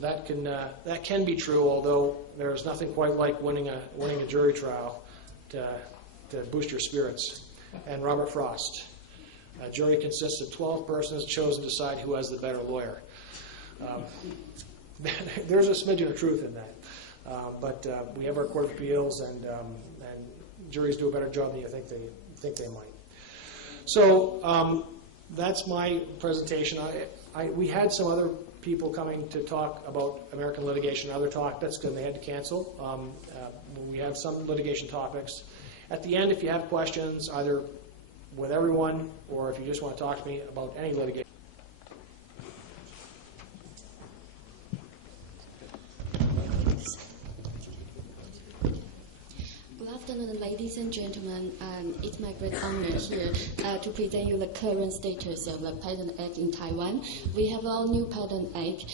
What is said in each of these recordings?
That can be true, although there's nothing quite like winning a jury trial to boost your spirits. And Robert Frost. A jury consists of 12 persons chosen to decide who has the better lawyer. There's a smidgen of truth in that. But we have our Court of Appeals, and juries do a better job than you think they might. So that's my presentation. We had some other people coming to talk about American litigation and other topics, and they had to cancel. We have some litigation topics. At the end, if you have questions, either with everyone or if you just want to talk to me about any litigation. Good afternoon, ladies and gentlemen. It's my great honor here to present you the current status of the Patent Act in Taiwan. We have our new Patent Act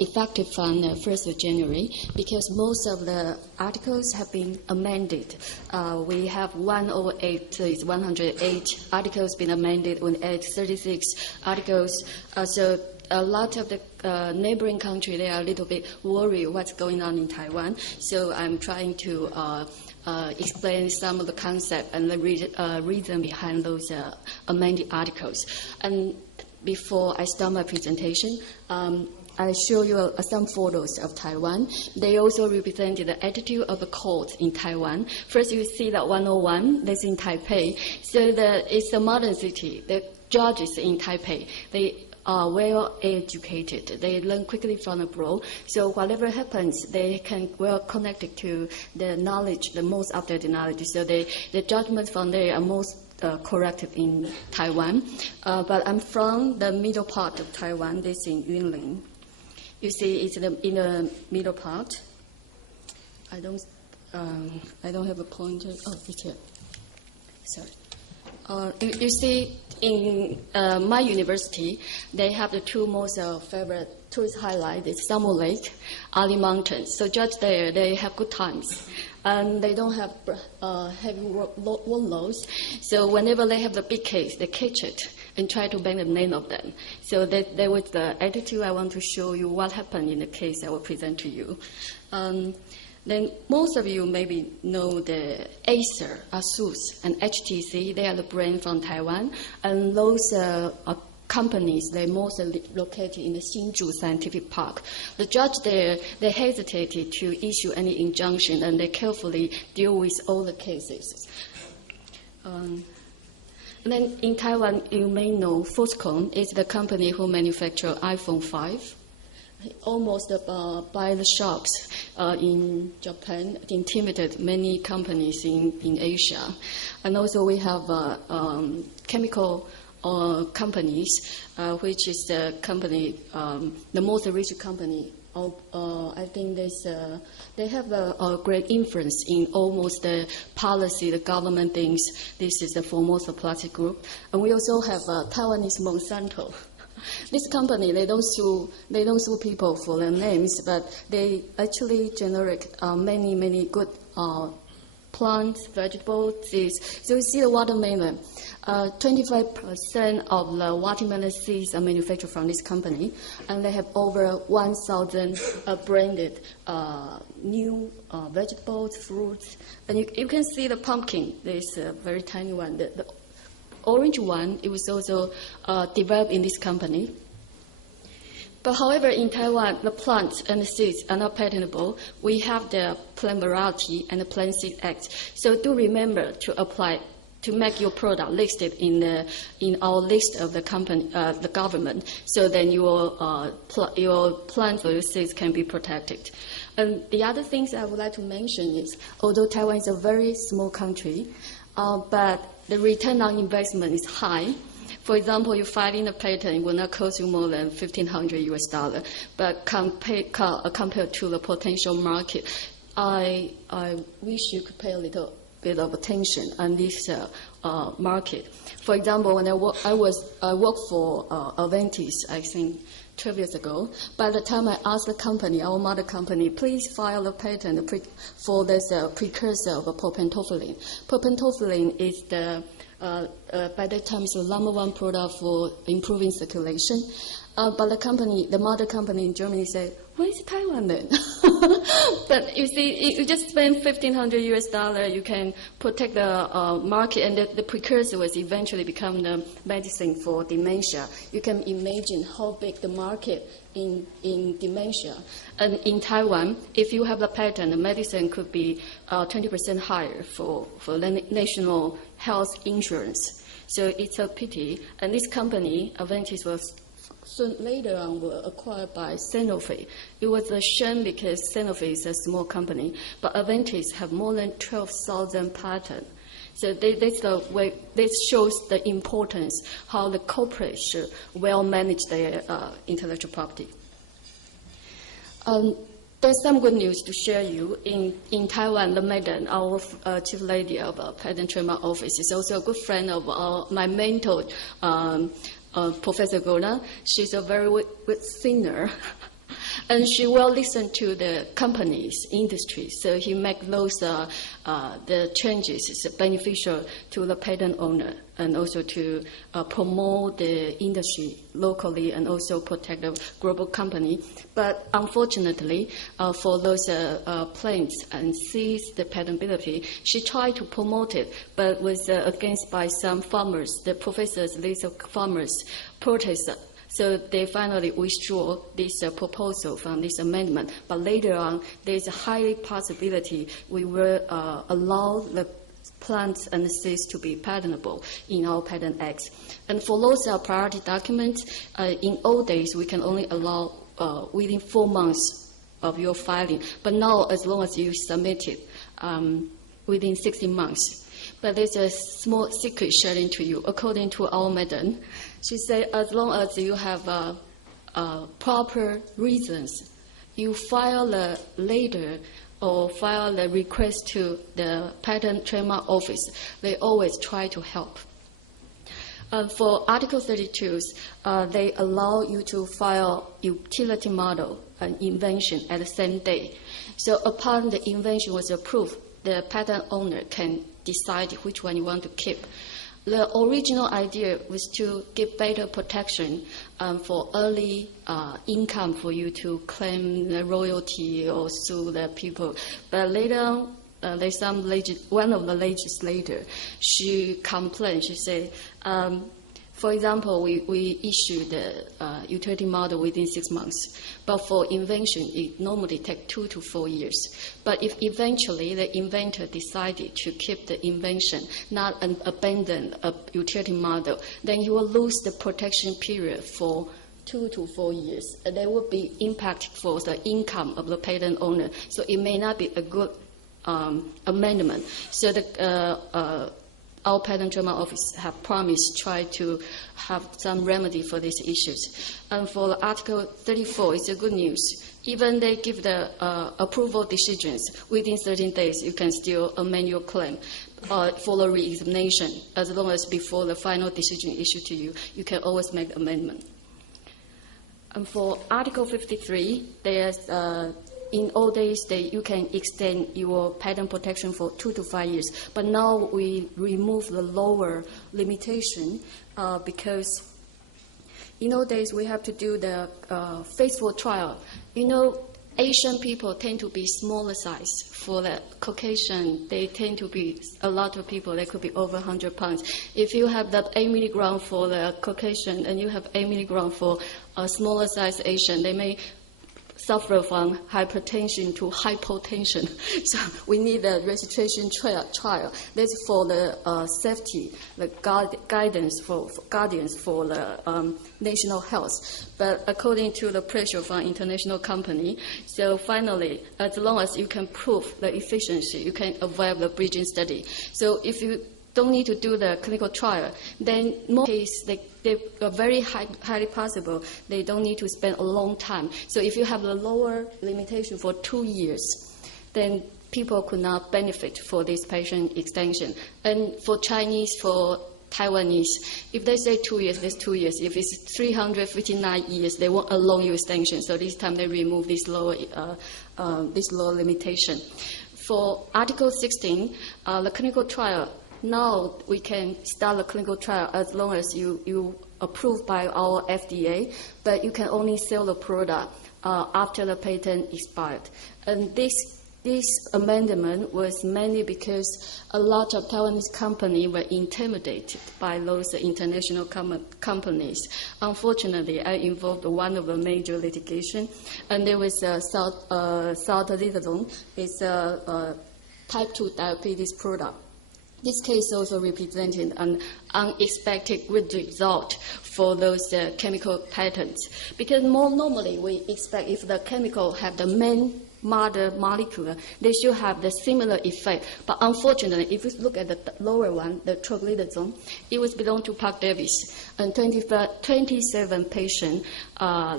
effective from 1st of January because most of the articles have been amended. We have 108 articles been amended, 36 articles. So a lot of the neighboring countries, they are a little bit worried what's going on in Taiwan. So I'm trying to explain some of the concept and the reason behind those amended articles. And before I start my presentation, I show you some photos of Taiwan. They also represent the attitude of the court in Taiwan. First, you see that 101, that's in Taipei. So it's a modern city. The judges in Taipei, they are well educated. They learn quickly from abroad. So whatever happens, they can well connected to the knowledge, the most updated knowledge. So the judgments from there are most corrected in Taiwan. But I'm from the middle part of Taiwan. This is in Yunlin. You see, it's in the middle part. I don't have a pointer. Oh, it's here. Sorry. You see, in my university, they have the two most favorite tourist highlights. It's Summer Lake, Ali Mountains. So just there, they have good times. And they don't have heavy workloads. So whenever they have the big case, they catch it and try to bang the name of them. So that was the attitude. I want to show you what happened in the case I will present to you. Then most of you maybe know the Acer, ASUS, and HTC. They are the brand from Taiwan. And those companies, they're mostly located in the Hsinchu Scientific Park. The judge there, they hesitated to issue any injunction, and they carefully deal with all the cases. And then in Taiwan, you may know Foxconn is the company who manufactures iPhone 5. Almost by the shops in Japan, intimidated many companies in Asia. And also we have chemical companies, which is the company, the most rich company. I think they have a great influence in almost the policy, the government things. This is the foremost plastic group. And we also have Taiwanese Monsanto. This company, they don't sue people for their names, but they actually generate many good plants, vegetables, seeds. So you see the watermelon. 25% of the watermelon seeds are manufactured from this company, and they have over 1,000 branded new vegetables, fruits. And you can see the pumpkin. There's a very tiny one. The orange one, it was also developed in this company. But however, in Taiwan, the plants and the seeds are not patentable. We have the Plant Variety and the Plant Seed Act. So do remember to apply to make your product listed in our list of the company, the government, so then your plants or your seeds can be protected. And the other things I would like to mention is, although Taiwan is a very small country, but the return on investment is high. For example, you filing a patent, it will not cost you more than $1,500, but compared to the potential market, I wish you could pay a little bit of attention on this market. For example, when I worked for Aventis, I think 12 years ago. By the time I asked the company, our mother company, please file a patent for this precursor of propentoffeline. Propentoffeline is by that time, it's the number one product for improving circulation. But the mother company in Germany said, where is Taiwan then? But you see, you just spend $1,500 US, you can protect the market, and the precursor was eventually become the medicine for dementia. You can imagine how big the market in dementia. And in Taiwan, if you have the patent, the medicine could be 20% higher for the national health insurance. So it's a pity. And this company, Aventis, was soon later on were acquired by Sanofi. It was a shame because Sanofi is a small company, but Aventis have more than 12,000 patents. So this shows the importance how the corporate should well manage their intellectual property. There's some good news to share you. In Taiwan, the madam, our chief lady of Patent Trademark Office, is also a good friend of my mentor, Professor Gona. She's a very good singer. And she will listen to the company's industry. So he make those the changes is beneficial to the patent owner and also to promote the industry locally and also protect the global company. But unfortunately, for those claims and seize the patentability, she tried to promote it, but was against by some farmers. The professor's list of farmers protested. So they finally withdraw this proposal from this amendment. But later on, there's a high possibility we will allow the plants and seeds to be patentable in our Patent Act. And for those priority documents, in old days, we can only allow within 4 months of your filing. But now, as long as you submit it within 16 months. But there's a small secret sharing to you. According to our madam, she said as long as you have proper reasons, you file later or file the request to the Patent Trademark Office, they always try to help. For Article 32s, they allow you to file utility model and invention at the same day. So upon the invention was approved, the patent owner can decide which one you want to keep. The original idea was to give better protection for early income for you to claim the royalty or sue the people. But later on, there's one of the legislators, she complained, she said, for example, we issue the utility model within 6 months, but for invention, it normally takes 2 to 4 years. But if eventually the inventor decided to keep the invention, not abandon a utility model, then you will lose the protection period for 2 to 4 years. And there will be impact for the income of the patent owner. So it may not be a good amendment. So our Patent Trademark Office have promised try to have some remedy for these issues. And for Article 34, it's a good news. Even they give the approval decisions within 13 days, you can still amend your claim for the re-examination. As long as before the final decision issued to you, you can always make amendment. And for Article 53, there's in old days, you can extend your patent protection for 2 to 5 years. But now we remove the lower limitation because in old days we have to do the phase 4 trial. You know, Asian people tend to be smaller size. For the Caucasian, they tend to be a lot of people. They could be over 100 pounds. If you have that 8 milligram for the Caucasian and you have 8 milligram for a smaller size Asian, they may suffer from hypertension to hypotension. So we need a registration trial. That's for the safety, the guidance for guardians for the national health. But according to the pressure from international company, so finally, as long as you can prove the efficiency, you can avoid the bridging study. So if you don't need to do the clinical trial, then more cases they are very highly possible. They don't need to spend a long time. So if you have the lower limitation for 2 years, then people could not benefit for this patent extension. And for Chinese, for Taiwanese, if they say 2 years, that's 2 years. If it's 359 years, they won't allow you extension. So this time they remove this lower limitation. For Article 16, the clinical trial. Now we can start a clinical trial as long as you approved by our FDA, but you can only sell the product after the patent expired. And this amendment was mainly because a lot of Taiwanese companies were intimidated by those international companies. Unfortunately, I involved one of the major litigation, and there was Thiazolidinedione. It's a type 2 diabetes product. This case also represented an unexpected good result for those chemical patents, because more normally we expect if the chemical have the main mother molecule, they should have the similar effect. But unfortunately, if you look at the lower one, the triglyceride, it was belong to Park Davis, and 27 patients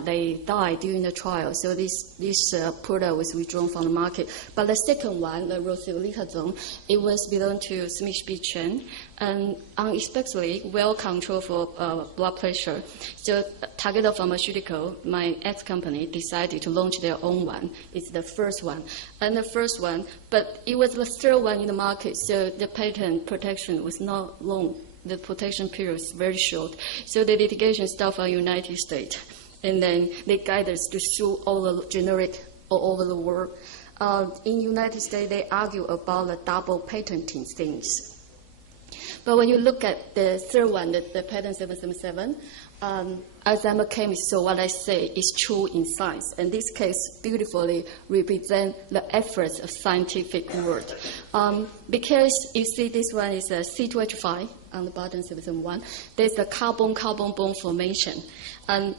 they died during the trial. So this product was withdrawn from the market. But the second one, the rosiglitazone, it was belong to Smith Chen, and unexpectedly well controlled for blood pressure. So Takeda Pharmaceutical, my ex-company, decided to launch their own one. It's the first one. And the first one, but it was the third one in the market, so the patent protection was not long. The protection period was very short. So the litigation started from the United States. And then they guided us to sue all the generic all over the world. In the United States, they argue about the double patenting things. But when you look at the third one, the patent 777, as I'm a chemist, so what I say is true in science. And this case beautifully represents the efforts of scientific world. Because you see this one is a C2H5 on the bottom 771. There's a carbon-carbon bond formation. And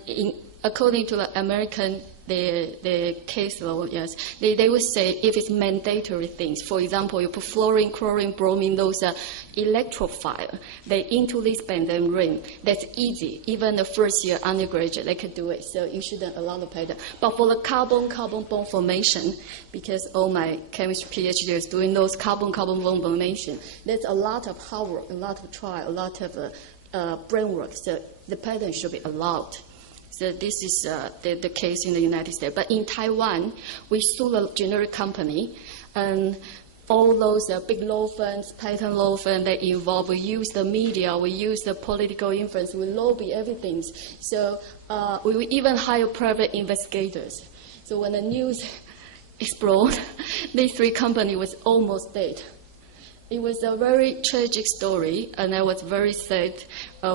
according to the American the case law, yes, they would say if it's mandatory things. For example, you put fluorine, chlorine, bromine, those are electrophile. They into this band and ring. That's easy. Even the first year undergraduate, they could do it. So you shouldn't allow the patent. But for the carbon-carbon bond formation, because all my chemistry PhD is doing those carbon-carbon bond formation, there's a lot of hard work, a lot of trial, a lot of brain work. So the patent should be allowed. So this is the case in the United States. But in Taiwan, we sued a generic company, and all those big law firms, patent law firms, they involved. We use the media, we use the political influence, we lobby everything. So we even hire private investigators. So when the news exploded, these three companies was almost dead. It was a very tragic story, and I was very sad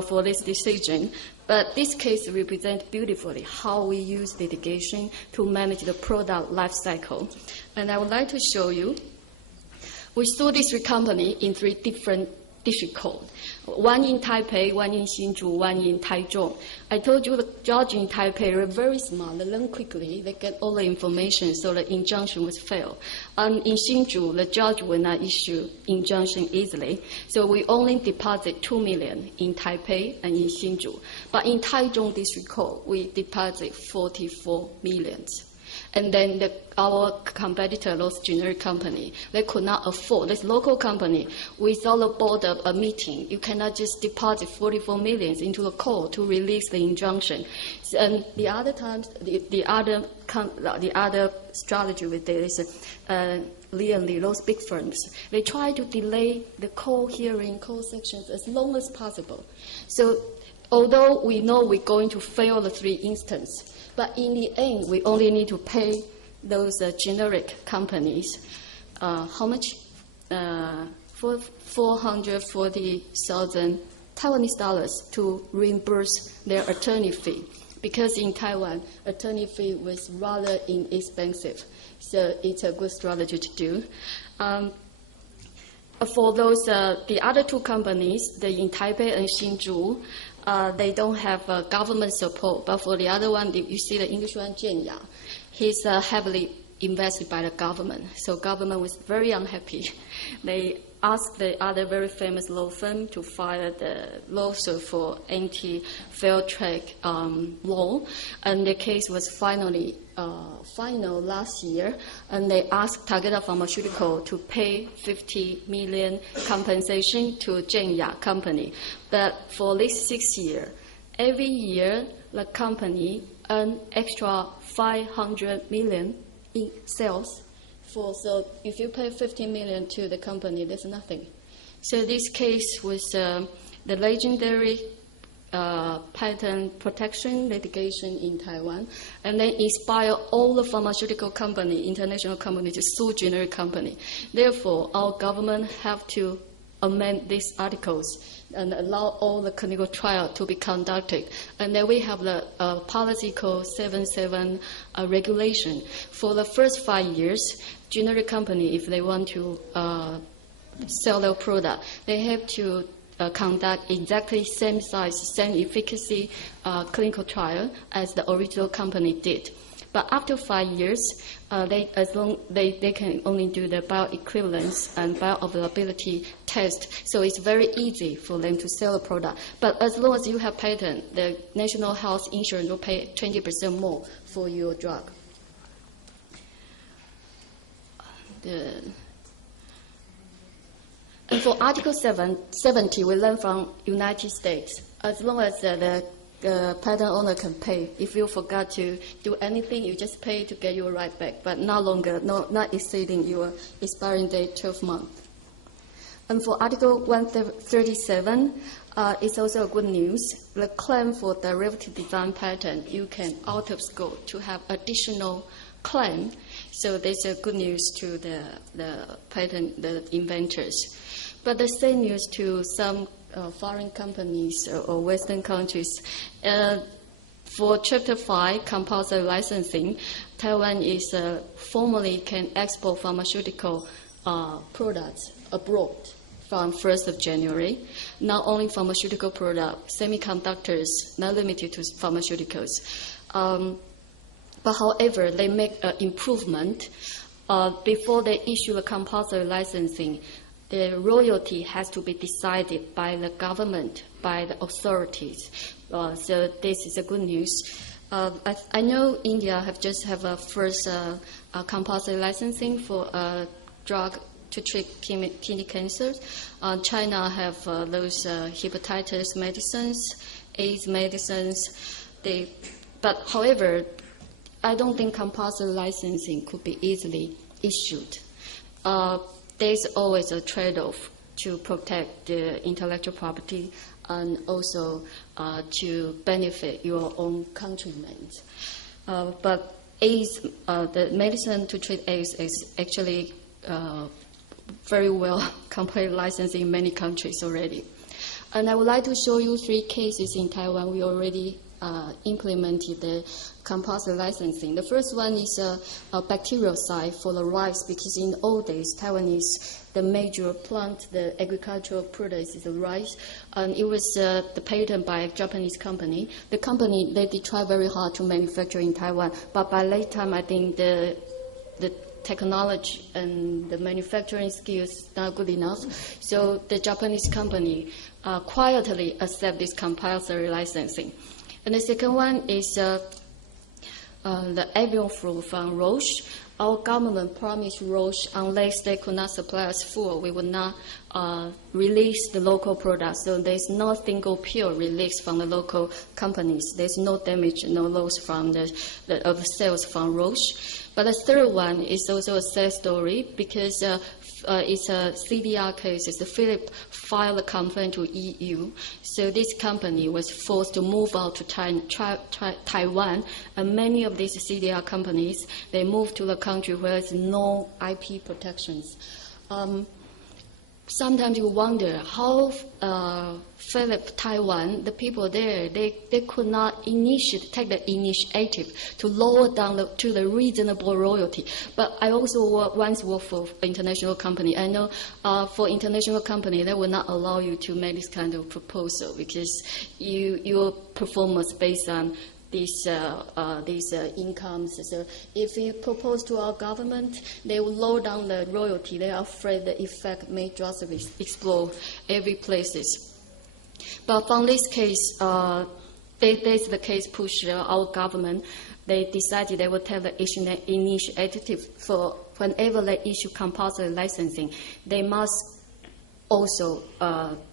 for this decision. But this case represents beautifully how we use litigation to manage the product life cycle. And I would like to show you. We sued this company in 3 different district courts. One in Taipei, one in Hsinchu, one in Taichung. I told you the judge in Taipei were very smart. They learn quickly. They get all the information, so the injunction was failed. And in Hsinchu, the judge will not issue injunction easily. So we only deposit 2 million in Taipei and in Hsinchu. But in Taichung District Court, we deposit 44 million. And then our competitor, those generic company, they could not afford. This local company, without the board of a meeting, you cannot just deposit 44 million into the court to release the injunction. And the other times, the other strategy with this is those big firms, they try to delay the court hearing, court sections as long as possible. So although we know we're going to fail the 3 instances, but in the end, we only need to pay those generic companies how much? For 440,000 Taiwanese dollars to reimburse their attorney fee. Because in Taiwan, attorney fee was rather inexpensive. So it's a good strategy to do. For those, the other 2 companies, in Taipei and Hsinchu, they don't have government support. But for the other one, you see the English one, Jianya, he's heavily invested by the government. So government was very unhappy. They asked the other very famous law firm to file the lawsuit for anti-fair trade law. And the case was final last year, and they asked Takeda Pharmaceutical to pay 50 million compensation to Jianya company. But for this 6 years, every year the company earned extra 500 million in sales. So if you pay 15 million to the company, there's nothing. So this case was the legendary patent protection litigation in Taiwan, and then inspire all the pharmaceutical company, international company, to sue generic company. Therefore, our government have to amend these articles and allow all the clinical trial to be conducted. And then we have the policy called 77 regulation. For the first 5 years, generic company, if they want to sell their product, they have to conduct exactly same size, same efficacy clinical trial as the original company did. But after 5 years, they can only do the bioequivalence and bioavailability test. So it's very easy for them to sell a product. But as long as you have patent, the National Health Insurance will pay 20% more for your drug. And for Article 70, we learn from United States. As long as the patent owner can pay. If you forgot to do anything, you just pay to get your right back, but not exceeding your expiring date 12 months. And for Article 137, it's also good news. The claim for derivative design patent, you can out of scope to have additional claim. So there's a good news to the inventors. But the same news to some foreign companies or Western countries. For Chapter 5, compulsory licensing, Taiwan is formally can export pharmaceutical products abroad from 1st of January. Not only pharmaceutical products, semiconductors, not limited to pharmaceuticals. But however, they make an improvement. Before they issue a compulsory licensing, the royalty has to be decided by the government, by the authorities. So this is a good news. I know India have a first compulsory licensing for a drug to treat kidney cancer. China have those hepatitis medicines, AIDS medicines. But however, I don't think compulsory licensing could be easily issued. There's always a trade-off to protect the intellectual property and also to benefit your own countrymen. But AIDS, the medicine to treat AIDS is actually very well completely licensed in many countries already. And I would like to show you 3 cases in Taiwan. We already implemented the compulsory licensing. The first one is a bactericide for the rice, because in old days, Taiwan is the major plant, the agricultural product is the rice, and it was the patent by a Japanese company. The company, they tried very hard to manufacture in Taiwan, but by late time, I think the technology and the manufacturing skills not good enough. So the Japanese company quietly accept this compulsory licensing. And the second one is the avian flu from Roche. Our government promised Roche, unless they could not supply us full, we would not release the local products. So there's no single pill released from the local companies. There's no damage, no loss from of sales from Roche. But the third one is also a sad story, because it's a CDR case. It's Philip filed a complaint to EU. So this company was forced to move out to Taiwan, and many of these CDR companies, they moved to the country where there's no IP protections. Sometimes you wonder how Philip Taiwan, the people there, they could not take the initiative to lower down to the reasonable royalty. But I also once worked for an international company. I know for international company, they will not allow you to make this kind of proposal, because your performance based on these incomes. So if you propose to our government, they will lower down the royalty. They are afraid the effect may drastically explode every places. But from this case, there's the case pushed our government. They decided they would take the initiative for whenever they issue compulsory licensing, they must also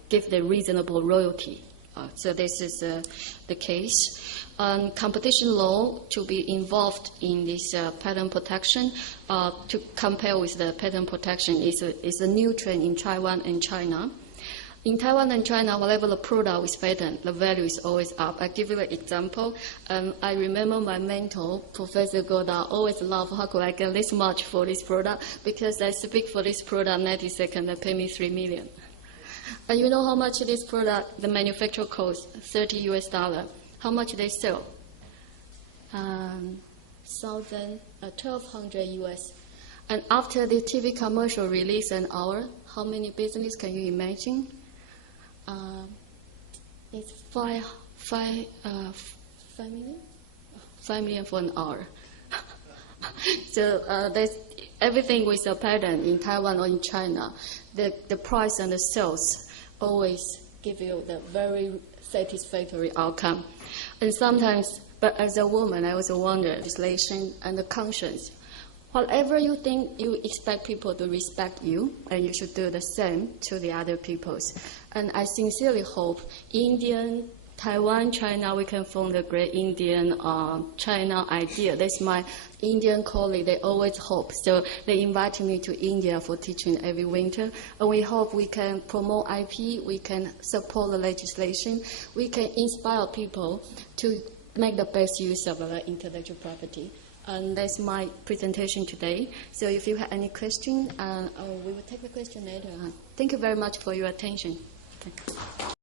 give the reasonable royalty. So this is the case. Competition law to be involved in this patent protection to compare with the patent protection is a new trend in Taiwan and China. In Taiwan and China, whatever the product is patent, the value is always up. I give you an example. I remember my mentor, Professor Goda, always loved how could I get this much for this product, because I speak for this product 90 seconds, they pay me $3 million. And you know how much this product, the manufacturer costs? $30 US. How much they sell? 1,200 US. And after the TV commercial release an hour, how many business can you imagine? It's 5 million? 5 million for an hour. So there's everything with a patent in Taiwan or in China. The price and the sales always give you the very satisfactory outcome. And sometimes, but as a woman, I also wonder, legislation and the conscience. Whatever you think, you expect people to respect you, and you should do the same to the other peoples. And I sincerely hope Indian, Taiwan, China, we can form the great Indian China idea. That's my Indian colleague, they always hope. So they invited me to India for teaching every winter. And we hope we can promote IP, we can support the legislation, we can inspire people to make the best use of our intellectual property. And that's my presentation today. So if you have any question, we will take the question later. Thank you very much for your attention. Thank you.